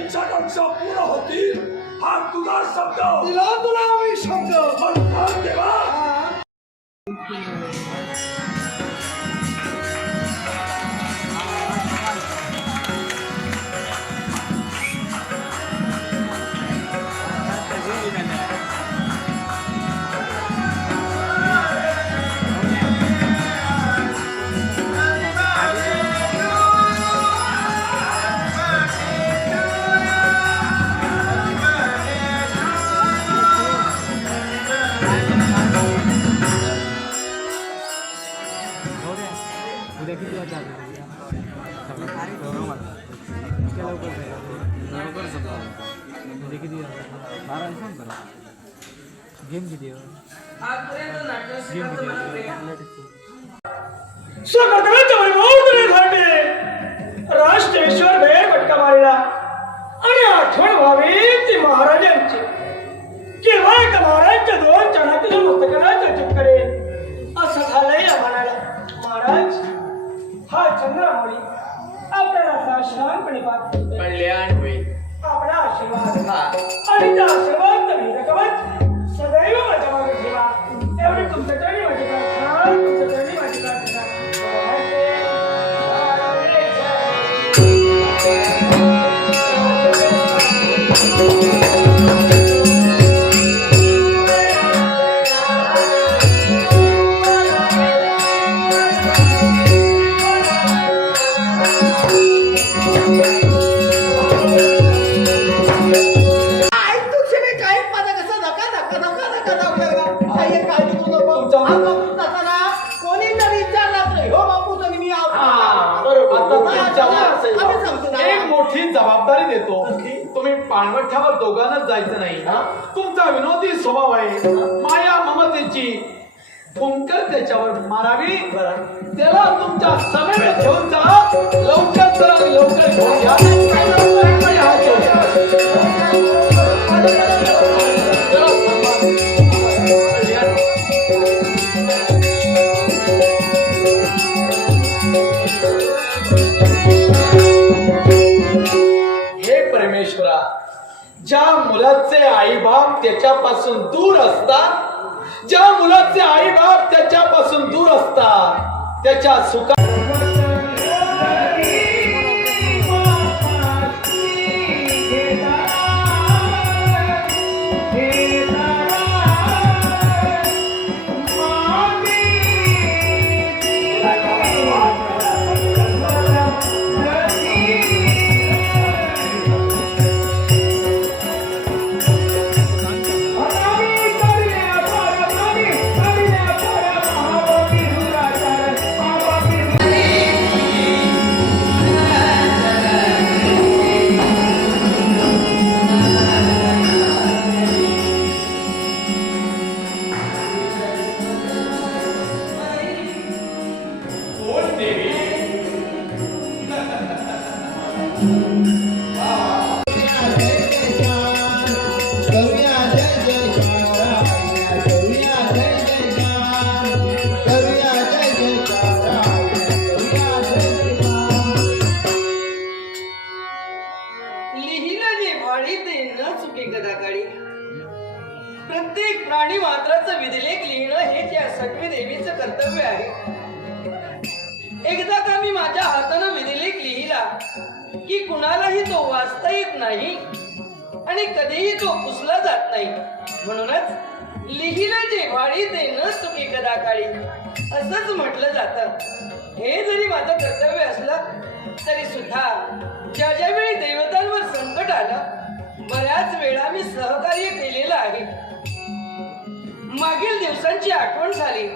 হিংসা করছ পুরো হতি হাত তুলার শব্দ। তুলা তুলা আমি শব্দ। দেবা। किती वाजता इतक्या लवकर लवकर किती बारा फोन करा गेम किती गेम किती राष्ट्रेश्वर भेट मारला आणि आठवण व्हावी ती महाराजांची. केव्हा एका महाराजच्या दोन चणातील मस्तकाला चर्चित करेल? असं झालंय या म्हणाला महाराज हा चंद्रामुळी आपल्याला असा शांतपणे पाहत कल्याण होईल. आपला आशीर्वाद. हा. आणि त्या आशीर्वाद तुम्ही कवच सदैव माझ्या मागे ठेवा. एवढी तुमच्या चरणी माझी प्रार्थना तुमच्या चरणी माझी प्रार्थना जबाबदारी देतो तुम्ही पाणवठ्यावर दोघांनाच जायचं नाही तुमचा विनोदी स्वभाव आहे. माया ममतेची भुंकर त्याच्यावर मारावी. त्याला तुमच्या समेत घेऊन जा. लवकर चला आणि लवकर घेऊन या मुलाचे आईबाप त्याच्यापासून दूर असतात. ज्या मुलाचे आईबाप त्याच्यापासून दूर असतात त्याच्या सुखा माझ्या हातानं विधिलेख लिहिला की कुणालाही तो वाचता येत नाही आणि कधीही तो पुसला जात नाही. म्हणूनच लिहिलं जे भाडी ते न चुकी कदा काळी. असंच म्हटलं जातं. हे जरी माझं कर्तव्य असलं तरी सुद्धा ज्या ज्या वेळी देवतांवर संकट आलं बऱ्याच वेळा मी सहकार्य केलेलं आहे. मागील दिवसांची आठवण झाली.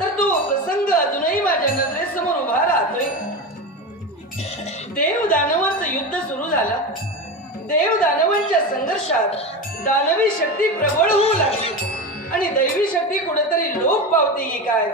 तर तो प्रसंग अजूनही माझ्या नजरेसमोर उभा राहतोय. देव दानवाचं युद्ध सुरू झालं. देव दानवांच्या संघर्षात दानवी शक्ती प्रबळ होऊ लागली. आणि दैवी शक्ती कुठेतरी लोप पावते की काय?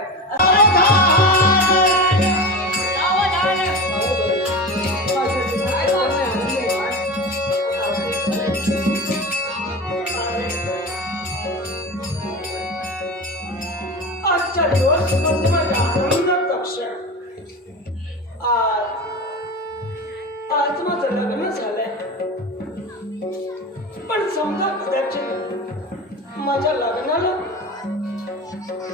लग्नाला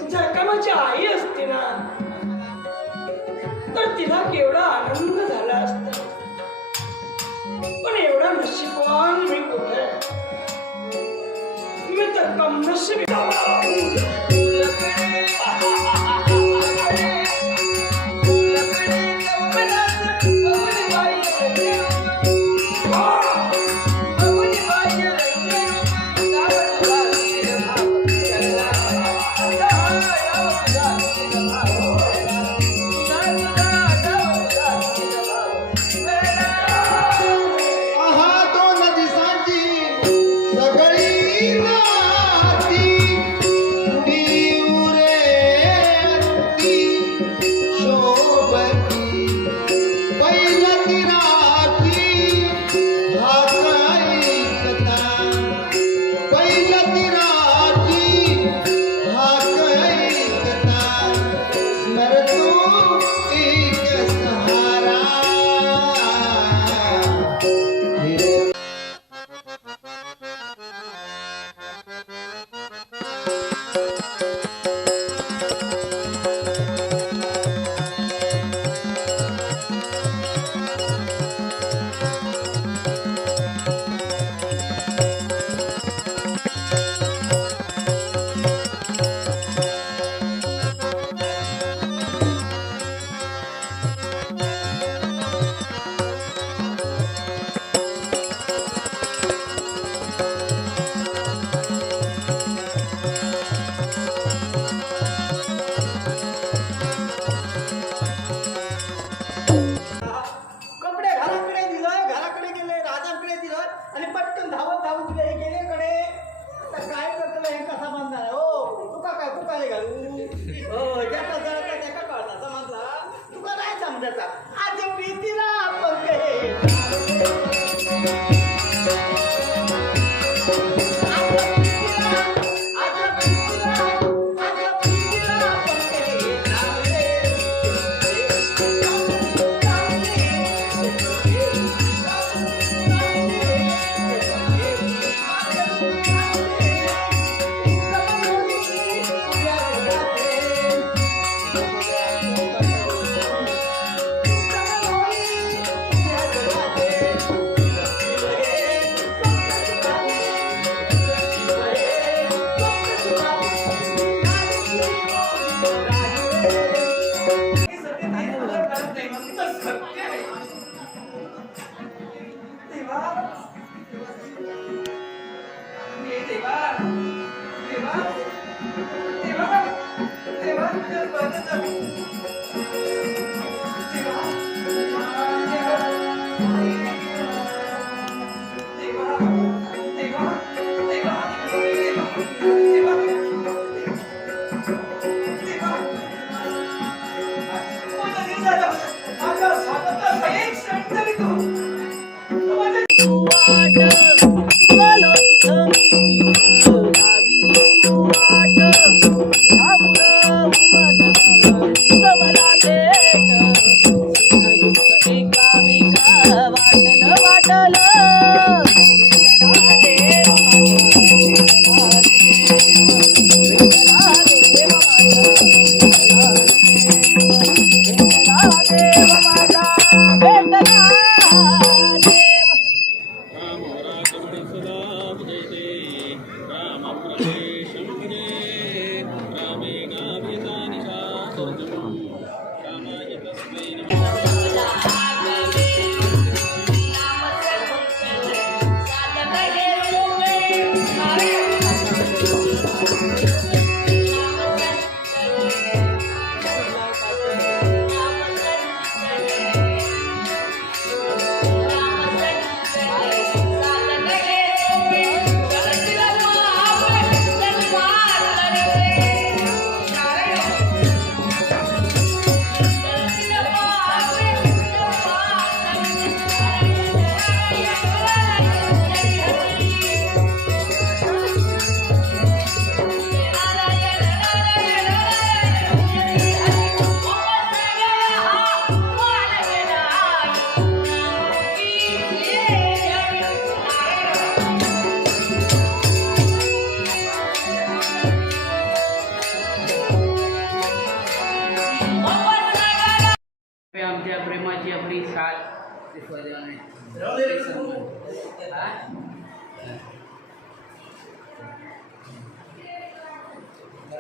जर का माझी आई असती ना तर तिला केवढा आनंद झाला असता. पण एवढा नशीबवान मी कुठे? मी तर कम नशीब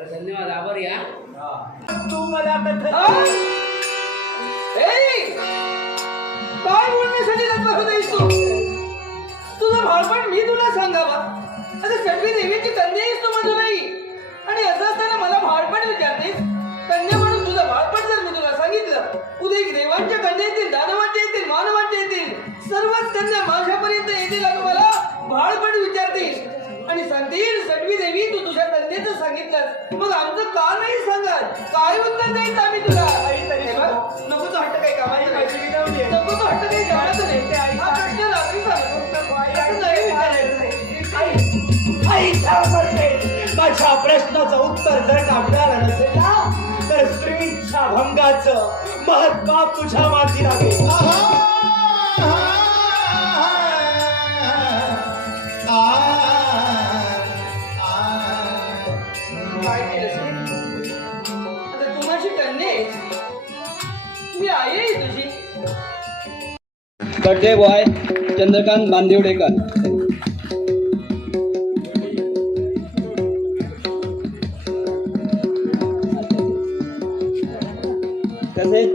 धन्यवाद आभार या तू मला काय बोलण्यासाठी लग्न होतेस तू तुझं भावपण मी तुला सांगावा आता सगळी देवीची कन्या आहेस तू माझं नाही आणि असं असताना मला भावपण विचारतेस कन्या म्हणून तुझं भावपण जर मी तुला सांगितलं उद्या देवांच्या कन्या येतील दानवांच्या सांगतील सडवी देवी तू तुझ्या कन्येचं सांगितलं मग आमचं का नाही सांगत? काय उत्तर द्यायचं आम्ही तुला? नको तो हट्ट काही कामाचा नाही. नको तो हट्ट काही कामाचा नाही. हा प्रश्न माझ्या प्रश्नाचं उत्तर जर का मिळालं नसेल ना तर स्त्रीच्या भंगाचं महत्त्व तुझ्या माती लागेल. माझी मी आहे तुझी बर्थडे बॉय चंद्रकांत बांदिवडेकर. तसेच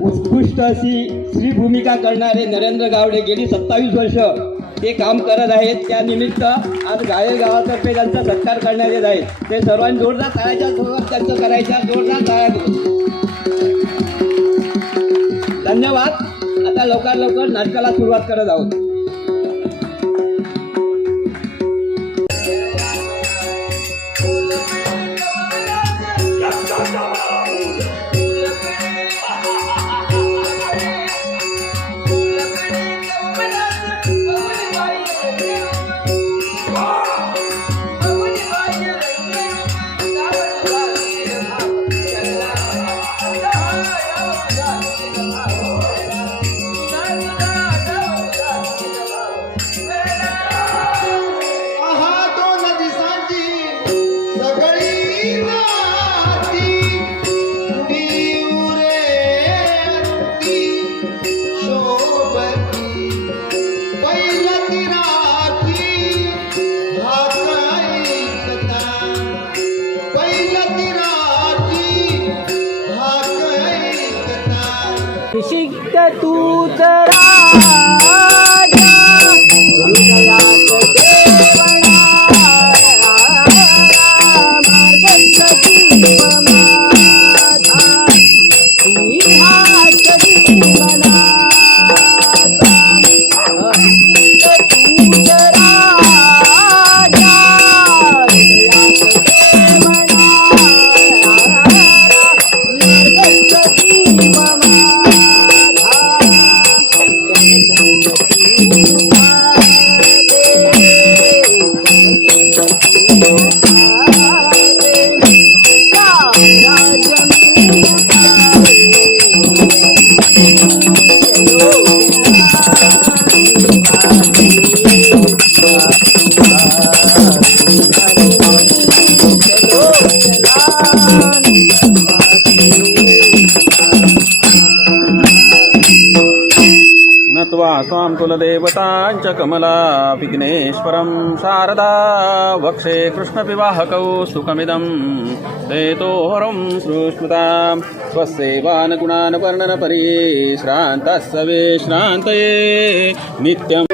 उत्कृष्ट अशी श्री भूमिका करणारे नरेंद्र गावडे गेली सत्तावीस वर्ष ते काम करत आहेत. त्यानिमित्त आज गायक गावातर्फे त्यांचा सत्कार करण्यात येत आहे. ते सर्वांनी जोरदार टाळायच्या सुरुवात त्यांचं करायच्या जोरदार टाळ्या धन्यवाद. आता लवकर लवकर नाटकाला सुरुवात करत आहोत. च कमला विघ्नेश्वरं शारदा वक्षे कृष्णविवाहकौ सुखमिदं तेतोहरं सुस्मृतां स्वस्यैवानगुणान् वर्णनपरिये श्रान्तः सवे श्रान्तये नित्यम्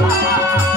Música